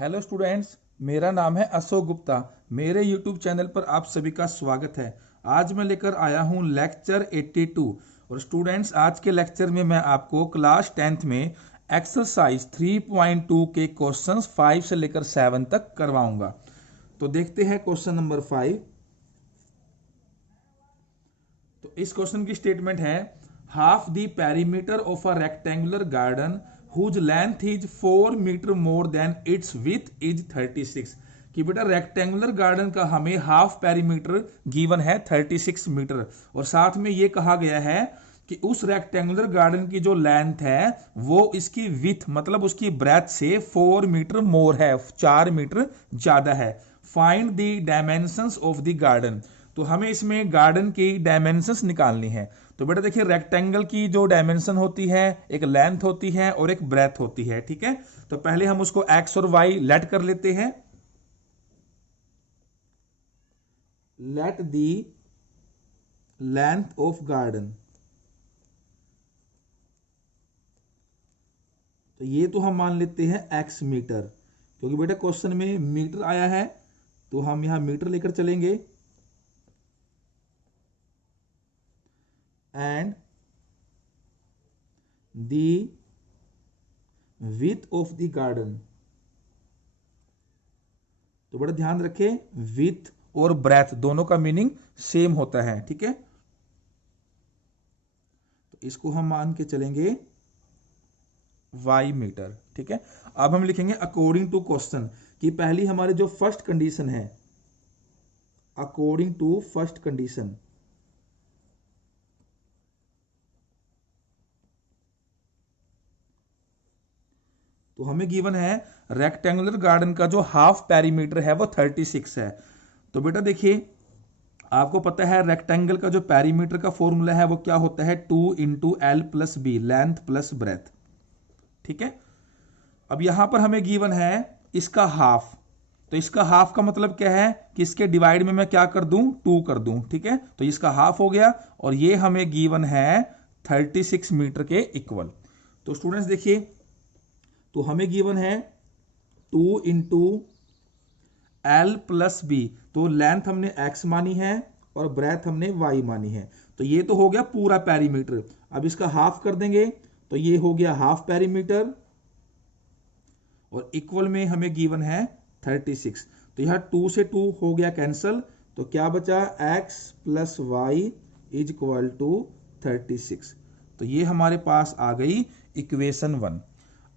Hello students, मेरा नाम है अशोक गुप्ता। मेरे यूट्यूब चैनल पर आप सभी का स्वागत है। आज मैं लेकर आया हूं लेक्चर 82। और स्टूडेंट्स, आज के लेक्चर में मैं आपको क्लास 10th में एक्सरसाइज 3.2 के क्वेश्चंस 5 से लेकर 7 तक करवाऊंगा। तो देखते हैं क्वेश्चन नंबर 5। तो इस क्वेश्चन की स्टेटमेंट है, half the perimeter of a rectangular garden whose length is 4 meter more than its with is 36। कि बेटा रेक्टेंगुलर गार्डन का हमें हाफ पेरीमीटर गिवन है 36 मीटर, और साथ में ये कहा गया है कि उस रेक्टेंगुलर गार्डन की जो लेंथ है वो इसकी विथ मतलब उसकी ब्रेथ से 4 मीटर मोर है, 4 मीटर ज्यादा है। Find the dimensions of the garden. तो हमें इसमें गार्डन की डायमेंशंस निकालनी है। तो बेटा देखिए, रेक्टेंगल की जो डायमेंशन होती है, एक लेंथ होती है और एक ब्रेथ होती है। ठीक है, तो पहले हम उसको एक्स और वाई लेट कर लेते हैं। Let the length of garden, तो ये तो हम मान लेते हैं एक्स मीटर, क्योंकि बेटा क्वेश्चन में मीटर आया है तो हम यहां मीटर लेकर चलेंगे। And the width of the garden, तो बड़ा ध्यान रखें, विथ और ब्रेथ दोनों का मीनिंग सेम होता है। ठीक है, तो इसको हम मान के चलेंगे वाई मीटर। ठीक है, अब हम लिखेंगे अकॉर्डिंग टू क्वेश्चन, कि पहली हमारी जो फर्स्ट कंडीशन है, अकॉर्डिंग टू फर्स्ट कंडीशन, तो हमें गिवन है रेक्टेंगुलर गार्डन का जो हाफ पेरीमीटर है वो 36 है। तो बेटा देखिए, आपको पता है रेक्टेंगल का जो पेरीमीटर का फॉर्मूला है वो क्या होता है, 2 × L + B, length plus breadth. ठीक है, अब यहां पर हमें गिवन है इसका हाफ, तो इसका हाफ का मतलब क्या है कि इसके डिवाइड में मैं क्या कर दूं, 2 कर दूं। ठीक है, तो इसका हाफ हो गया और ये हमें गिवन है 36 मीटर के इक्वल। तो स्टूडेंट्स देखिए, तो हमें गिवन है 2 × L + B, तो लेंथ हमने x मानी है और ब्रेथ हमने y मानी है। तो ये तो हो गया पूरा पेरीमीटर। अब इसका हाफ कर देंगे तो ये हो गया हाफ पेरीमीटर, और इक्वल में हमें गिवन है 36। तो यहां 2 से 2 हो गया कैंसल, तो क्या बचा, x + y = 36। तो ये हमारे पास आ गई इक्वेशन 1।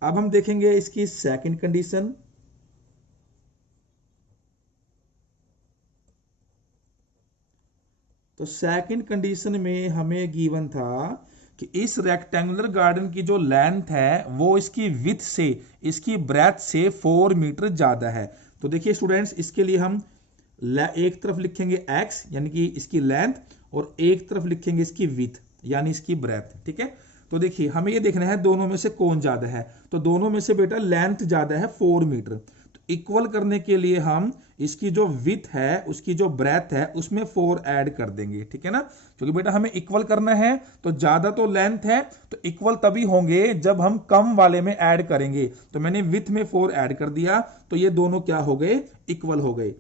अब हम देखेंगे इसकी सेकंड कंडीशन। तो सेकंड कंडीशन में हमें गिवन था कि इस रेक्टेंगुलर गार्डन की जो लेंथ है वो इसकी विथ से, इसकी ब्रेथ से 4 मीटर ज्यादा है। तो देखिए स्टूडेंट्स, इसके लिए हम एक तरफ लिखेंगे x यानी कि इसकी लेंथ, और एक तरफ लिखेंगे इसकी विथ यानी इसकी ब्रेथ। ठीक है, तो देखिए हमें ये देखना है दोनों में से कौन ज्यादा है। तो दोनों में से बेटा लेंथ ज्यादा है 4 मीटर। तो इक्वल करने के लिए हम इसकी जो विथ है उसकी जो ब्रेथ है उसमें 4 ऐड कर देंगे। ठीक है ना, क्योंकि बेटा हमें इक्वल करना है, तो ज्यादा तो लेंथ है तो इक्वल तभी होंगे जब हम कम वाले में ऐड करेंगे। तो मैंने विथ में 4 ऐड कर दिया, तो ये दोनों क्या हो गए, इक्वल हो गए।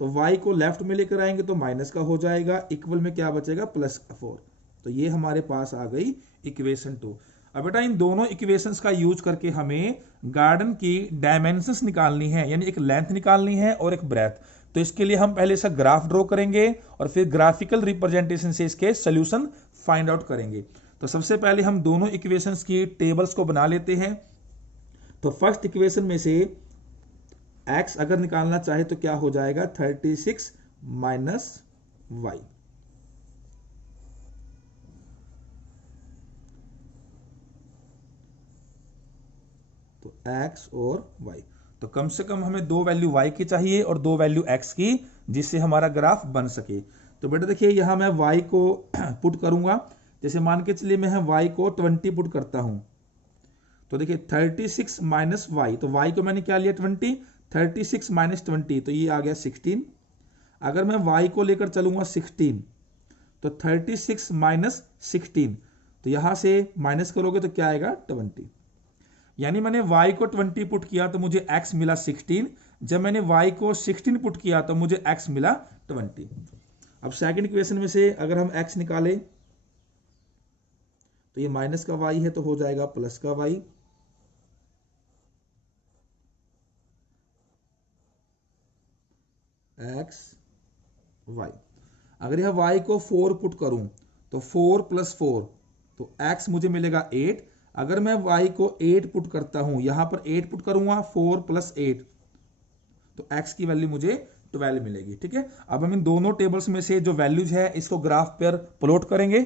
तो y को लेफ्ट में लेकर आएंगे तो माइनस का हो जाएगा, इक्वल में क्या बचेगा, +4। तो ये हमारे पास आ गई इक्वेशन 2। अब बेटा इन दोनों इक्वेशंस का यूज करके हमें गार्डन की डायमेंशंस निकालनी है, यानी एक लेंथ निकालनी है और एक ब्रेथ। तो इसके लिए हम पहले इसका ग्राफ ड्रॉ करेंगे और फिर ग्राफिकल रिप्रेजेंटेशन से इसके सोल्यूशन फाइंड आउट करेंगे। तो सबसे पहले हम दोनों इक्वेशंस की टेबल्स को बना लेते हैं। तो फर्स्ट इक्वेशन में से x अगर निकालना चाहे तो क्या हो जाएगा, 36 - y। तो x और y, तो कम से कम हमें 2 वैल्यू y की चाहिए और 2 वैल्यू x की, जिससे हमारा ग्राफ बन सके। तो बेटा देखिए, यहां मैं y को पुट करूंगा। जैसे मान के चलिए मैं y को 20 पुट करता हूं, तो देखिए 36 - y, तो y को मैंने क्या लिया 20, 36 - 20 तो ये आ गया 16। अगर मैं y को लेकर चलूंगा 16, तो 36 - 16, तो यहां से माइनस करोगे तो क्या आएगा 20। यानी मैंने y को 20 पुट किया तो मुझे x मिला 16, जब मैंने y को 16 पुट किया तो मुझे x मिला 20। अब सेकंड इक्वेशन में से अगर हम x निकालें तो ये माइनस का y है तो हो जाएगा प्लस का y, x y। अगर यह y को 4 पुट करूं तो 4 + 4 तो x मुझे मिलेगा 8। अगर मैं y को 8 पुट करता हूं, यहां पर 8 पुट करूंगा 4 + 8 तो x की वैल्यू मुझे 12 मिलेगी। ठीक है, अब हम इन दोनों टेबल्स में से जो वैल्यूज है इसको ग्राफ पर प्लॉट करेंगे।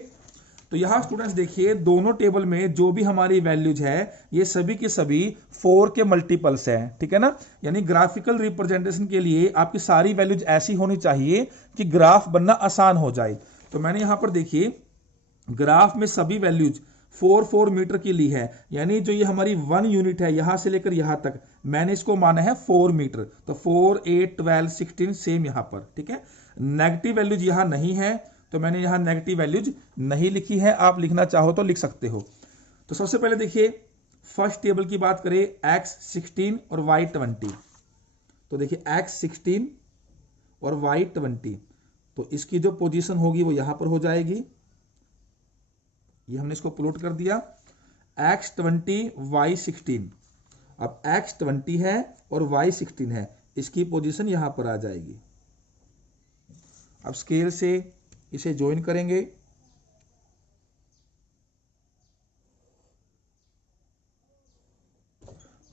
तो यहां स्टूडेंट्स देखिए दोनों टेबल में जो भी हमारी वैल्यूज है ये सभी के सभी 4 के मल्टीपल्स हैं। ठीक है ना, यानी ग्राफिकल रिप्रेजेंटेशन के लिए आपकी सारी वैल्यूज ऐसी होनी चाहिए कि ग्राफ बनना आसान हो जाए। तो मैंने यहां पर देखिए ग्राफ में सभी वैल्यूज 4 मीटर की ली है, यानी जो ये हमारी 1 यूनिट है यहां से लेकर यहां तक मैंने इसको माना है 4 मीटर। तो 4, 8, 12, 16 सेम यहां पर। ठीक है, नेगेटिव वैल्यूज यहां नहीं है तो मैंने यहां नेगेटिव वैल्यूज नहीं लिखी है, आप लिखना चाहो तो लिख सकते हो। तो सबसे पहले देखिए फर्स्ट टेबल की बात करें x 16 और y 20। तो देखिए x 16 और y 20, तो इसकी जो पोजीशन होगी वो यहां पर हो जाएगी। ये हमने इसको प्लॉट कर दिया x 20 y 16। अब x 20 है और y 16 है, इसकी पोजीशन यहां पर आ जाएगी। अब स्केल से इसे ज्वाइन करेंगे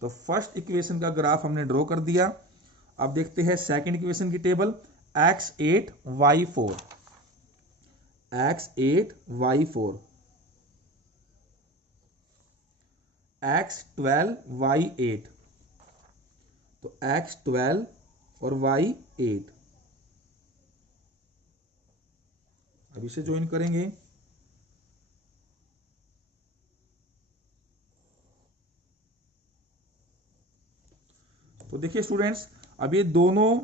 तो फर्स्ट इक्वेशन का ग्राफ हमने ड्रॉ कर दिया। अब देखते हैं सेकंड इक्वेशन की table x 8 y 4, x 8 y 4, x 12 y 8, तो x 12 और y 8। अब इसे ज्वाइन करेंगे तो देखिए स्टूडेंट्स अब ये दोनों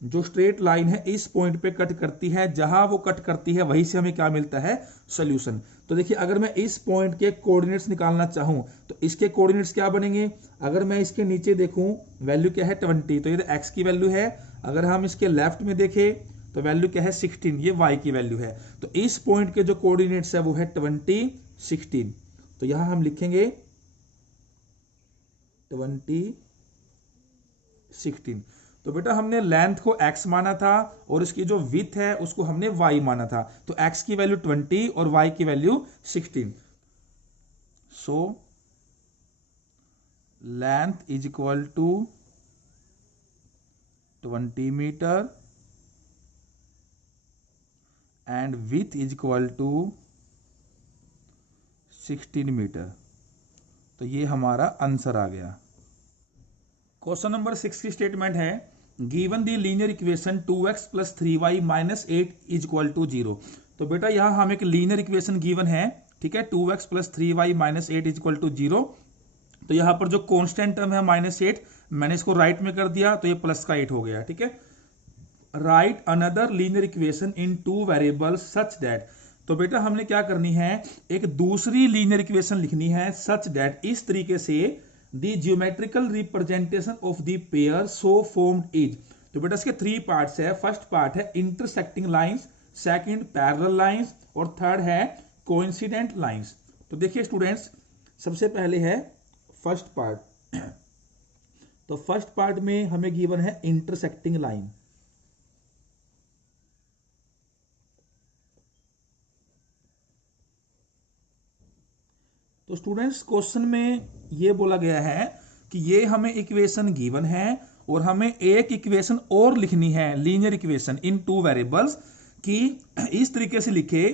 जो स्ट्रेट लाइन है इस पॉइंट पे कट करती है, जहां वो कट करती है वहीं से हमें क्या मिलता है, सॉल्यूशन। तो देखिए अगर मैं इस पॉइंट के कोऑर्डिनेट्स निकालना चाहूं तो इसके कोऑर्डिनेट्स क्या बनेंगे। अगर मैं इसके नीचे देखूं वैल्यू क्या है 20, तो ये तो x की वैल्यू है। अगर हम इसके लेफ्ट में देखें तो वैल्यू क्या है 16, ये y की वैल्यू है। तो इस पॉइंट के जो कोऑर्डिनेट्स है वो है 20 16। तो यहां हम लिखेंगे 20 16। तो बेटा हमने लेंथ को x माना था और इसकी जो विड्थ है उसको हमने y माना था। तो x की वैल्यू 20 और y की value 16। So length is equal to 20 meter and width is equal to 16 meter. तो ये हमारा आंसर आ गया। क्वेश्चन नंबर 6 की स्टेटमेंट है given the linear equation 2x + 3y - 8 is equal to 0। तो बेटा यहां हम एक लीनियर इक्वेशन गिवन है, ठीक है, 2x + 3y - 8 is equal to 0। तो यहां पर जो कांस्टेंट टर्म है -8 मैंने इसको राइट में कर दिया तो ये प्लस का 8 हो गया। ठीक है, right another linear equation in 2 variables such that. तो बेटा हमने क्या करनी है, एक दूसरी लीनियर इक्वेशन लिखनी है सच दैट, इस तरीके से the geometrical representation of the pair so formed is। तो बेटा इसके 3 पार्ट्स है। फर्स्ट पार्ट है intersecting lines, second parallel lines और थर्ड है coincident lines। तो देखिए स्टूडेंट्स सबसे पहले है फर्स्ट पार्ट। तो फर्स्ट पार्ट में हमें गिवन है intersecting लाइन। तो स्टूडेंट्स क्वेश्चन में ये बोला गया है कि ये हमें इक्वेशन गिवन है और हमें एक इक्वेशन और लिखनी है लीनियर इक्वेशन इन 2 वेरिएबल्स, कि इस तरीके से लिखे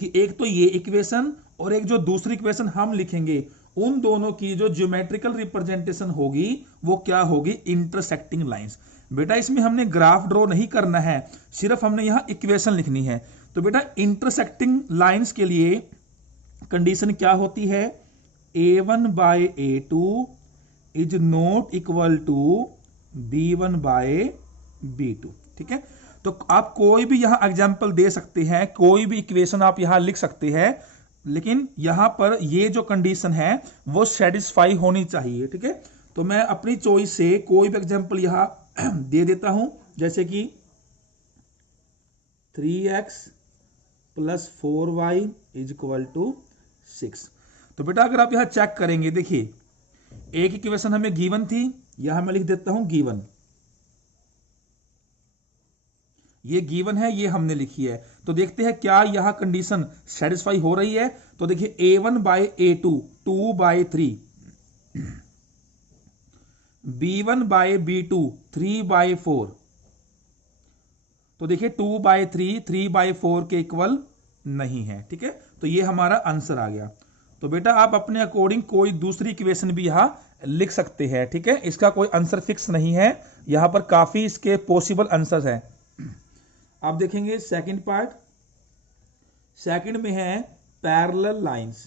कि एक तो ये इक्वेशन और एक जो दूसरी इक्वेशन हम लिखेंगे उन दोनों की जो ज्योमेट्रिकल रिप्रेजेंटेशन होगी वो क्या होगी, इंटरसेक्टिंग लाइंस। बेटा इसमें हमने ग्राफ ड्रॉ नहीं करना है, सिर्फ हमने यहां इक्वेशन लिखनी है। तो बेटा इंटरसेक्टिंग लाइंस के लिए कंडीशन क्या होती है, a1 by a2 is not equal to b1 by b2। ठीक है, तो आप कोई भी यहां एग्जांपल दे सकते हैं, कोई भी इक्वेशन आप यहां लिख सकते हैं लेकिन यहां पर ये जो कंडीशन है वो सेटिस्फाई होनी चाहिए, ठीक है। तो मैं अपनी चॉइस से कोई भी एग्जांपल यहां दे देता हूं, जैसे कि 3x plus 4y is equal to 6। तो बेटा अगर आप यहां चेक करेंगे, देखिए एक इक्वेशन हमें गिवन थी, यहां मैं लिख देता हूं गिवन, ये गिवन है, ये हमने लिखी है। तो देखते हैं क्या यह कंडीशन सेटिस्फाई हो रही है। तो देखिए a1 by a2 2 bye 3, b1 by b2 3 bye 4। तो देखिए 2 बाय 3 3 बाय 4 के इक्वल नहीं है, ठीक है। तो ये हमारा आंसर आ गया। तो बेटा आप अपने अकॉर्डिंग कोई दूसरी इक्वेशन भी यहां लिख सकते हैं, ठीक है। इसका कोई आंसर फिक्स नहीं है, यहां पर काफी इसके पॉसिबल आंसर्स हैं। आप देखेंगे सेकंड पार्ट, सेकंड में है पैरेलल लाइंस।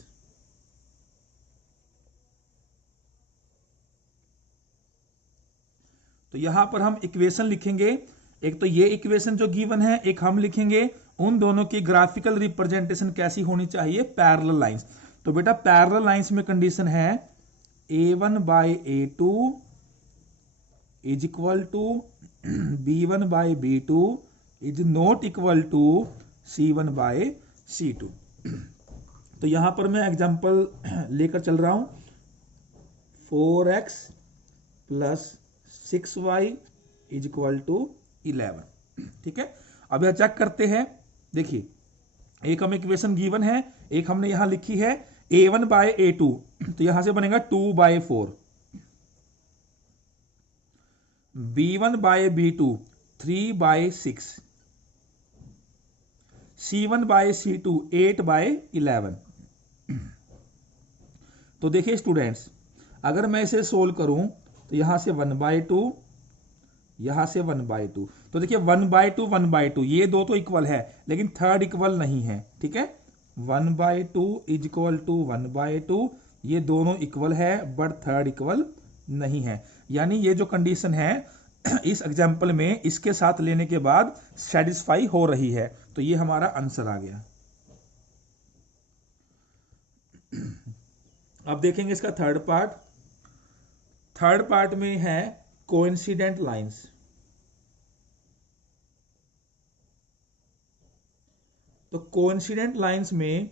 तो यहां पर हम इक्वेशन लिखेंगे, एक तो ये इक्वेशन जो गिवन है, एक हम लिखेंगे उन दोनों की ग्राफिकल रिप्रेजेंटेशन कैसी होनी चाहिए, पैरेलल लाइंस। तो बेटा पैरेलल लाइंस में कंडीशन है a1 by a2 is equal to b1 by b2 is not equal to c1 by c2। तो यहां पर मैं एग्जांपल लेकर चल रहा हूं, 4x plus 6y is equal to 11, ठीक है। अब यह चेक करते हैं, देखिए एक हम इक्वेशन गिवन है, एक हमने यहां लिखी है a1 बाय a2, तो यहां से बनेगा 2 by 4, b1 by b2 3 by 6, c1 by c2 8 by 11। तो देखिए स्टूडेंट्स, अगर मैं इसे सोल्व करूं तो यहां से 1 बाय 2, यहां से 1 बाय 2। तो देखिए 1 बाय 2 1 बाय 2 ये दो तो इक्वल है, लेकिन थर्ड इक्वल नहीं है, ठीक है। 1 by 2 is equal to 1 by 2, ये दोनों इक्वल है बट थर्ड इक्वल नहीं है। यानी ये जो कंडीशन है इस एग्जाम्पल में इसके साथ लेने के बाद सेटिस्फाई हो रही है। तो ये हमारा आंसर आ गया। अब देखेंगे इसका थर्ड पार्ट। थर्ड पार्ट में है कोइंसिडेंट लाइंस। तो कोइंसिडेंट लाइंस में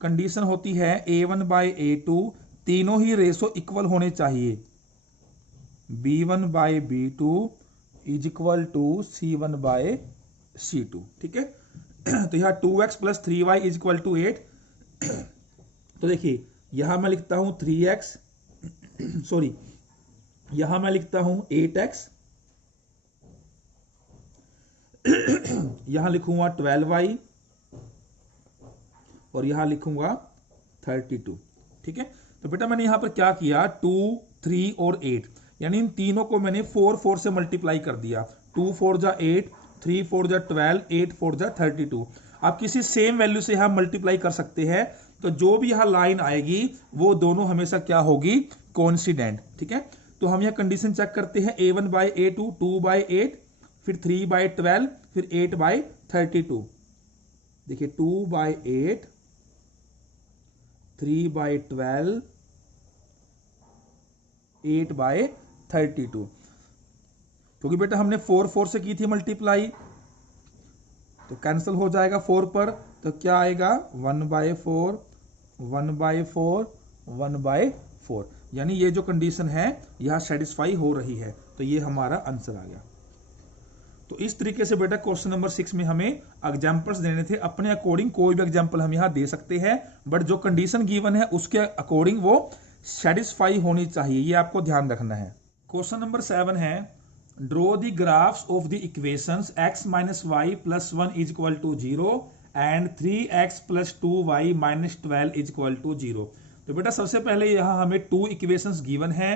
कंडीशन होती है a1 बाय a2 तीनों ही रेशो इक्वल होने चाहिए, b1 by b2 is equal to c1 by c2, ठीक है। तो यहां 2x plus 3y is equal to 8। तो देखिए यहां मैं लिखता हूं 3x, सॉरी यहां मैं लिखता हूं 8x, यहां लिखूंगा 12y और यहां लिखूंगा 32, ठीक है। तो बेटा मैंने यहां पर क्या किया, 2 3 और 8, यानी इन तीनों को मैंने 4 4 से मल्टीप्लाई कर दिया। 2 4 जा 8, 3 4 जा 12, 8 4 जा 32। आप किसी सेम वैल्यू से यहां मल्टीप्लाई कर सकते हैं, तो जो भी यहां लाइन आएगी वो दोनों हमेशा क्या होगी, कोइंसिडेंट, ठीक है। तो हम यह कंडीशन चेक करते हैं, a1 बाय a2 2 बाय 8, फिर 3 बाय 12, फिर 8 बाय 32। देखिए 2 बाय 8, 3 बाय 12, 8 बाय 32। क्योंकि बेटा हमने 4 4 से की थी मल्टीप्लाई, तो कैंसिल हो जाएगा 4 पर, तो क्या आएगा 1 बाय 4, 1 बाय 4, 1 बाय 4। यानी ये जो कंडीशन है यह सेटिस्फाई हो रही है। तो ये हमारा आंसर आ गया। तो इस तरीके से बेटा क्वेश्चन नंबर 6 में हमें एग्जांपल्स देने थे, अपने अकॉर्डिंग कोई भी एग्जांपल हम यहां दे सकते हैं, बट जो कंडीशन गिवन है उसके अकॉर्डिंग वो सेटिस्फाई होनी चाहिए, ये आपको ध्यान रखना है। क्वेश्चन नंबर 7 है, draw the graphs of the equations x minus y plus 1 is equal to 0 and 3x plus 2y minus 12 is equal to 0। तो बेटा सबसे पहले यहां हमें 2 इक्वेशंस गिवन है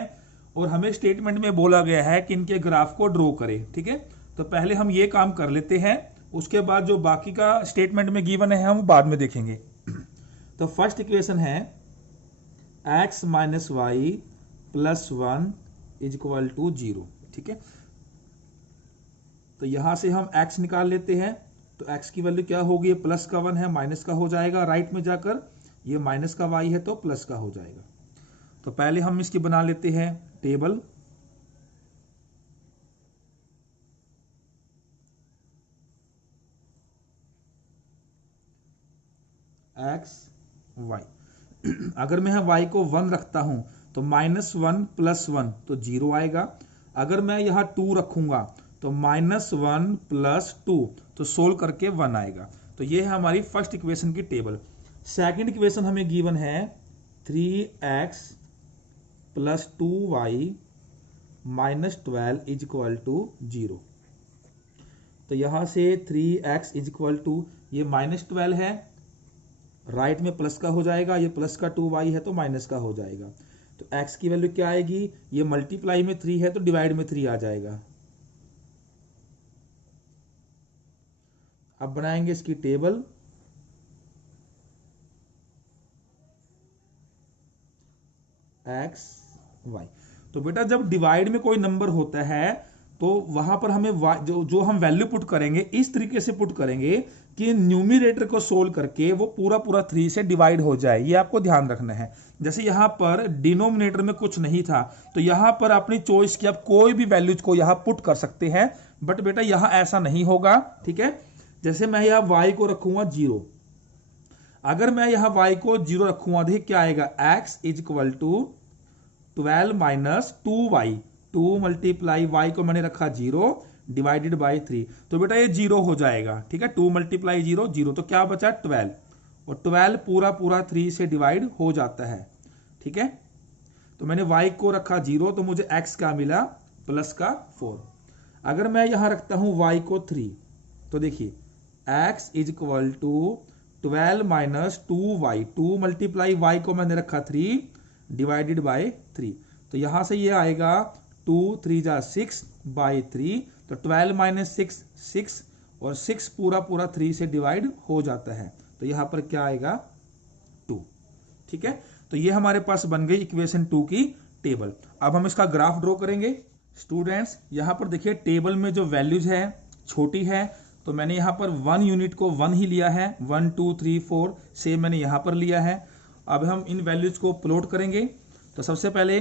और हमें स्टेटमेंट में बोला गया है कि इनके ग्राफ को ड्रॉ करें, ठीक है। तो पहले हम ये काम कर लेते हैं, उसके बाद जो बाकी का स्टेटमेंट में गिवन है हम बाद में देखेंगे। तो फर्स्ट इक्वेशन है x minus y plus 1 is equal to 0, ठीक है। तो यहां से हम x निकाल लेते हैं, तो x की वैल्यू क्या होगी, प्लस का 1 है माइनस का हो जाएगा, राइट में जाकर ये माइनस का y है तो प्लस का हो जाएगा। तो पहले हम इसकी बना लेते हैं टेबल। x y अगर मैं y को 1 रखता हूं तो -1 + 1 तो 0 आएगा। अगर मैं यहां 2 रखूंगा तो -1 + 2 तो सोल्व करके 1 आएगा। तो ये है हमारी फर्स्ट इक्वेशन की टेबल। सेकंड इक्वेशन हमें गिवन है 3x + 2y - 12 = 0। तो यहां से 3x = ये -12 है, राइट में प्लस का हो जाएगा, ये प्लस का 2y है तो माइनस का हो जाएगा। तो x की वैल्यू क्या आएगी, ये मल्टीप्लाई में 3 है तो डिवाइड में 3 आ जाएगा। अब बनाएंगे इसकी टेबल। x y, तो बेटा जब डिवाइड में कोई नंबर होता है तो वहां पर हमें जो हम वैल्यू पुट करेंगे इस तरीके से पुट करेंगे कि न्यूमरेटर को सोल्व करके वो पूरा पूरा 3 से डिवाइड हो जाए, ये आपको ध्यान रखना है। जैसे यहां पर डिनोमिनेटर में कुछ नहीं था तो यहां पर अपनी चॉइस की आप कोई भी वैल्यूज को यहां पुट कर सकते हैं, बट बेटा यहां ऐसा नहीं होगा, ठीक है। जैसे मैं यहां y को रखूंगा 0, अगर मैं यहां y को 0 रखूंगा देखिए क्या आएगा, x = 12 - 2y, 2 × y को मैंने रखा 0 डिवाइडेड बाय 3, तो बेटा ये 0 हो जाएगा, ठीक है। 2 × 0 0, तो क्या बचा 12, और 12 पूरा पूरा 3 से डिवाइड हो जाता है, ठीक है। तो मैंने y को रखा 0 तो मुझे x का मिला प्लस का 4। अगर मैं यहां रखता हूं y को 3 तो देखिए x = 12 - 2y, 2 × y को मैंने रखा 3 डिवाइडेड बाय 3, तो यहां से ये आएगा 2 3 जा 6 बाय 3, तो 12 - 6 6, और 6 पूरा पूरा 3 से डिवाइड हो जाता है, तो यहां पर क्या आएगा 2, ठीक है। तो ये हमारे पास बन गई इक्वेशन 2 की टेबल। अब हम इसका ग्राफ ड्रॉ करेंगे। स्टूडेंट्स यहां पर देखिए टेबल में जो वैल्यूज है छोटी है, तो मैंने यहां पर 1 यूनिट को 1 ही लिया है, 1 2 3 4 सेम मैंने यहां पर लिया है। अब हम इन वैल्यूज को प्लॉट करेंगे। तो सबसे पहले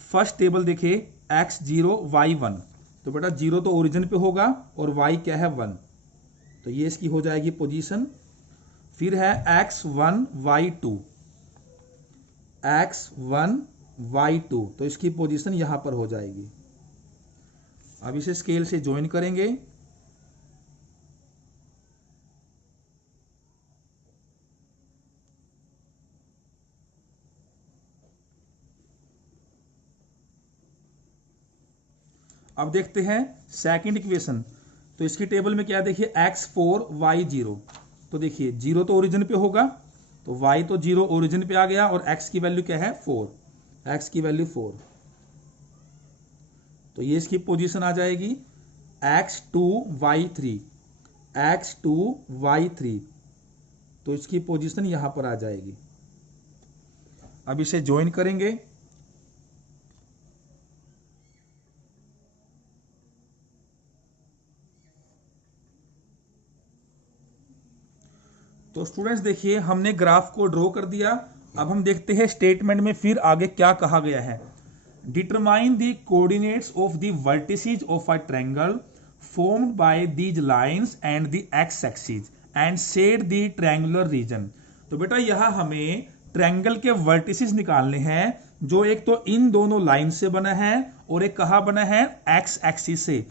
फर्स्ट टेबल देखिए x0 y1, तो बेटा 0 तो ओरिजिन पे होगा और y क्या है 1, तो ये इसकी हो जाएगी पोजीशन। फिर है x1 y2, x1 y2, तो इसकी पोजीशन यहां पर हो जाएगी। अब इसे स्केल से ज्वाइन करेंगे। अब देखते हैं सेकंड इक्वेशन। तो इसकी टेबल में क्या देखिए x4 y0, तो देखिए 0 तो ओरिजिन पे होगा तो y तो 0 ओरिजिन पे आ गया, और x की वैल्यू क्या है 4, x की वैल्यू 4, तो ये इसकी पोजीशन आ जाएगी x2 y3, x2 y3, तो इसकी पोजीशन यहां पर आ जाएगी। अब इसे ज्वाइन करेंगे। तो स्टूडेंट्स देखिए हमने ग्राफ को ड्रॉ कर दिया। अब हम देखते हैं स्टेटमेंट में फिर आगे क्या कहा गया है। Determine the coordinates of the vertices of a triangle formed by these lines and the x axis and shade the triangular region. तो बेटा यहां हमें ट्रायंगल के वर्टिसेस निकालने हैं, जो एक तो इन दोनों लाइन से बना है और एक कहां बना है एक्स एक्सिस से।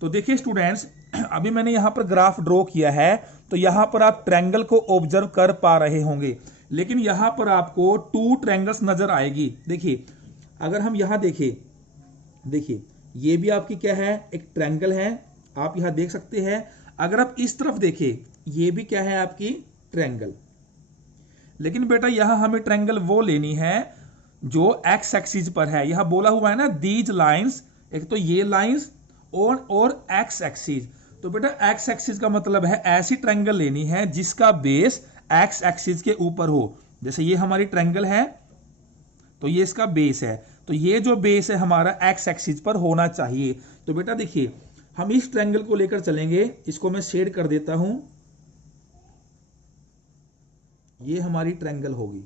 तो देखिए स्टूडेंट्स अभी मैंने यहां पर ग्राफ ड्रॉ किया है, तो यहां पर आप ट्रायंगल को ऑब्जर्व कर पा रहे होंगे, लेकिन यहां पर आपको 2 ट्रायंगल्स नजर आएगी। देखिए अगर हम यहां देखिए ये भी आपकी क्या है एक ट्रायंगल है, आप यहां देख सकते हैं। अगर आप इस तरफ देखिए ये भी क्या है आपकी ट्रायंगल, लेकिन बेटा यहां हमें ट्रायंगल वो लेनी है जो एक्स एक्सिस पर है। यहां बोला हुआ है ना दीज लाइंस, एक तो ये लाइंस और एक्स एक्सिस। तो बेटा एक्स एक्सिस का मतलब है ऐसी ट्रायंगल लेनी है जिसका बेस एक्स एक्सिस के ऊपर हो। जैसे ये हमारी ट्रायंगल है तो ये इसका बेस है, तो ये जो बेस है हमारा एक्स एक्सिस पर होना चाहिए। तो बेटा देखिए हम इस ट्रायंगल को लेकर चलेंगे, इसको मैं शेड कर देता हूं, ये हमारी ट्रायंगल होगी।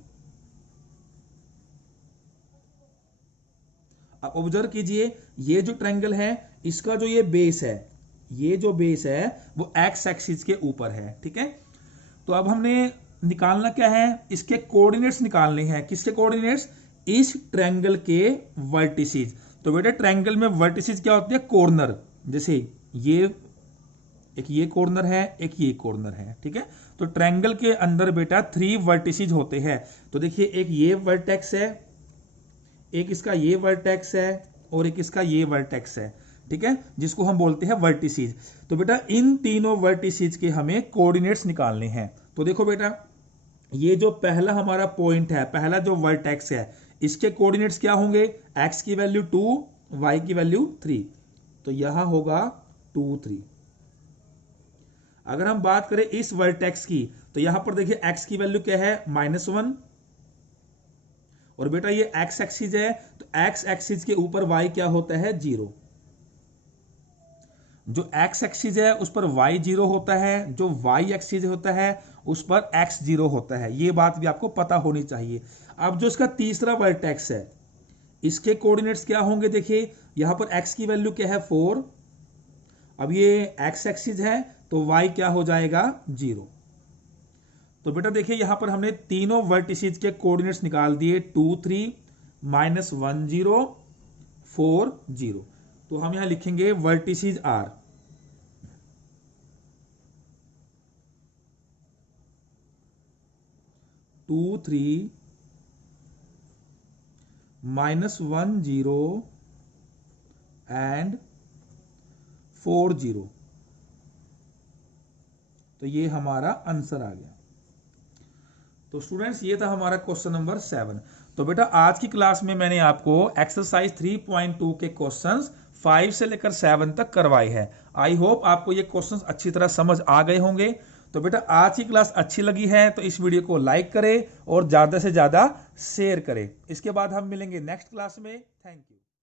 अब ऑब्जर्व कीजिए, ये जो ट्रायंगल है इसका जो ये बेस है, ये जो बेस है वो एक्स एक्सिस के ऊपर है, ठीक है। तो अब हमने निकालना क्या है, इसके कोऑर्डिनेट्स निकालने हैं। किसके कोऑर्डिनेट्स, इस ट्रायंगल के वर्टिसेस। तो बेटा ट्रायंगल में वर्टिसेस क्या होते हैं, कॉर्नर। जैसे ये एक ये कॉर्नर है, एक ये कॉर्नर है, ठीक है। तो ट्रायंगल के अंदर बेटा 3 वर्टिसेस होते हैं। तो देखिए एक ये वर्टेक्स है, एक इसका ये वर्टेक्स है और एक इसका ये वर्टेक्स है, ठीक है, जिसको हम बोलते हैं वर्टिसेस। तो बेटा इन तीनों वर्टिसेस के हमें कोऑर्डिनेट्स निकालने हैं। तो देखो बेटा ये जो पहला हमारा पॉइंट है, पहला जो वर्टेक्स है, इसके कोऑर्डिनेट्स क्या होंगे, x की वैल्यू 2, y की वैल्यू 3। तो यहां होगा 2 3। अगर हम बात करें इस वर्टेक्स की, तो यहां पर देखिए x की वैल्यू क्या है, -1, और बेटा ये x एक्सिस है, तो x एक्सिस के ऊपर y क्या होता है, 0। जो x एक्सिस है उस पर y 0 होता है, जो y एक्सिस होता है उस पर x 0 होता है। ये बात भी आपको पता होनी चाहिए। अब जो इसका तीसरा वर्टेक्स है, इसके कोऑर्डिनेट्स क्या होंगे, देखिए यहां पर x की वैल्यू क्या है, 4। अब ये x एक्सिस है तो y क्या हो जाएगा, 0। तो बेटा देखिए यहां पर हमने तीनों वर्टिसेस के कोऑर्डिनेट्स निकाल दिए, 2 3, -1 0, 4 0। तो हम यहां लिखेंगे वर्टिसेस आर, -2 3, -1 0 एंड 4 0। तो ये हमारा आंसर आ गया। तो स्टूडेंट्स ये था हमारा क्वेश्चन नंबर 7। तो बेटा आज की क्लास में मैंने आपको एक्सरसाइज 3.2 के क्वेश्चंस 5 से लेकर 7 तक करवाए हैं। आई होप आपको ये क्वेश्चंस अच्छी तरह समझ आ गए होंगे। तो बेटा आज की क्लास अच्छी लगी है तो इस वीडियो को लाइक करें और ज्यादा से ज्यादा शेयर करें। इसके बाद हम मिलेंगे नेक्स्ट क्लास में। Thank you.